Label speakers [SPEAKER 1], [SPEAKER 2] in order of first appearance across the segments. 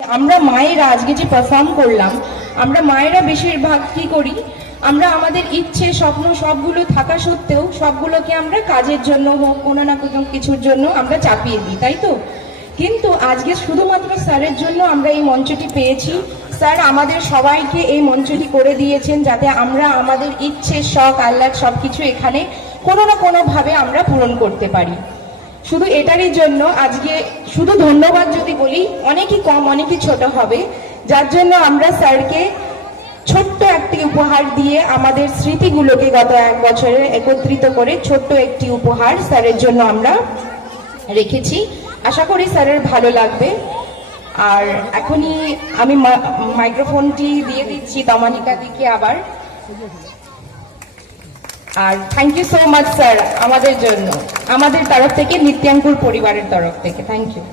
[SPEAKER 1] আমরা মায়েরা আজকে যে পারফর্ম করলাম, আমরা মায়েরা বেশিরভাগ কি করি? আমরা আমাদের ইচ্ছে, স্বপ্ন সবগুলো থাকা সত্ত্বেও সবগুলোকে আমরা কাজের জন্য হোক, কোনো না কোনো কিছুর জন্য আমরা চাপিয়ে দিই, তাই তো? কিন্তু আজকে শুধুমাত্র স্যারের জন্য আমরা এই মঞ্চটি পেয়েছি। স্যার আমাদের সবাইকে এই মঞ্চটি করে দিয়েছেন যাতে আমরা আমাদের ইচ্ছে, শখ, আহ্লাদ সবকিছু এখানে কোনো না কোনোভাবে আমরা পূরণ করতে পারি। শুধু এটারই জন্য আজকে শুধু ধন্যবাদ যদি বলি, অনেকই কম, অনেকই ছোট হবে। যার জন্য আমরা স্যারকে ছোট্ট একটি উপহার দিয়ে আমাদের স্মৃতিগুলোকে গত এক বছরে একত্রিত করে ছোট্ট একটি উপহার স্যারের জন্য আমরা রেখেছি। আশা করি স্যারের ভালো লাগবে। আর এখনই আমি মাইক্রোফোনটি দিয়ে দিচ্ছি দমানিকা দিকে আবার। আর thank you so much sir আমাদের জন্য, আমাদের তরফ থেকে নিত্যাঙ্কুর পরিবারের তরফ থেকে থ্যাংক ইউ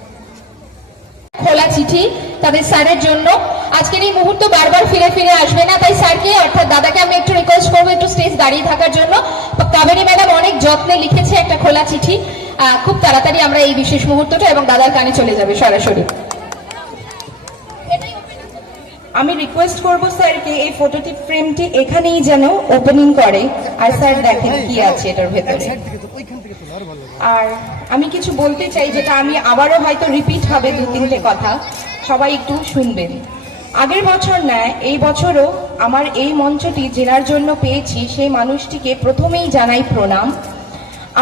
[SPEAKER 2] খোলা চিঠি তাদের স্যারের জন্য। আজকের এই মুহূর্ত বারবার ফিরে ফিরে আসবে না, তাই স্যারকে, অর্থাৎ দাদাকে আমি একটু রিকোয়েস্ট করব একটু স্টেজ দাঁড়িয়ে থাকার জন্য। কাবেরী ম্যাডাম অনেক যত্নে লিখেছে একটা খোলা চিঠি। খুব তাড়াতাড়ি আমরা এই বিশেষ মুহূর্তটা এবং দাদার কানে চলে যাবে সরাসরি।
[SPEAKER 1] আমি রিকোয়েস্ট করব স্যারকে এই ফটোটি ফ্রেমটি এখানেই যেন ওপেনিং করে। আর স্যার দেখেন কি আছে এটার ভেতরে। আর আমি কিছু বলতে চাই যেটা আমি আবারও হয়তো রিপিট হবে দু তিনটে কথা। সবাই একটু শুনবেন। আগের বছর নয় এই বছরও আমার এই মঞ্চটি জেনার জন্য পেয়েছি। সেই মানুষটিকে প্রথমেই জানাই প্রণাম।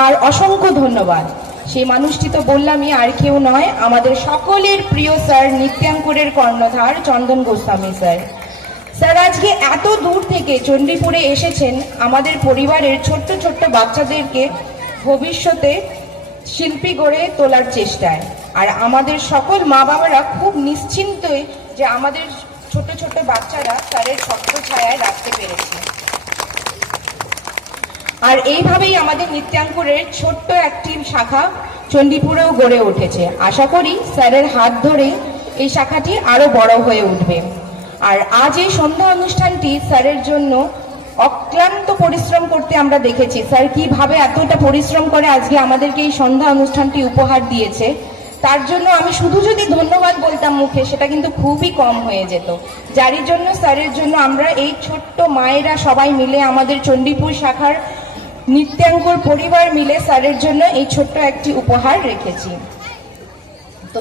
[SPEAKER 1] আর অসংখ্য ধন্যবাদ। সেই মানুষটি তো বললামই, আর কেউ নয়, আমাদের সকলের প্রিয় স্যার নিত্যাঙ্কুরের কর্ণধার চন্দন গোস্বামী স্যার। স্যার, আজকে এত দূর থেকে চণ্ডীপুরে এসেছেন আমাদের পরিবারের ছোট্ট ছোট্ট বাচ্চাদেরকে ভবিষ্যতে শিল্পী গড়ে তোলার চেষ্টায়। আর আমাদের সকল মা বাবারা খুব নিশ্চিন্তই যে আমাদের ছোট ছোট বাচ্চারা স্যারের ছত্র ছায়ায় রাখতে পেরেছে। আর এইভাবেই আমাদের নিত্যাঙ্কুরের ছোট্ট একটি শাখা চণ্ডীপুরেও গড়ে উঠেছে। আশা করি স্যারের হাত ধরে এই শাখাটি আরও বড় হয়ে উঠবে। আর আজ এই সন্ধ্যা অনুষ্ঠানটি স্যারের জন্য অক্লান্ত পরিশ্রম করতে আমরা দেখেছি। স্যার কীভাবে এতটা পরিশ্রম করে আজকে আমাদেরকে এই সন্ধ্যা অনুষ্ঠানটি উপহার দিয়েছে, তার জন্য আমি শুধু যদি ধন্যবাদ বলতাম মুখে, সেটা কিন্তু খুবই কম হয়ে যেত। যারই জন্য স্যারের জন্য আমরা এই ছোট্ট মায়েরা সবাই মিলে আমাদের চণ্ডীপুর শাখার নিত্যাঙ্কুর পরিবার মিলে স্যারের জন্য এই ছোট্ট একটি উপহার রেখেছি। তো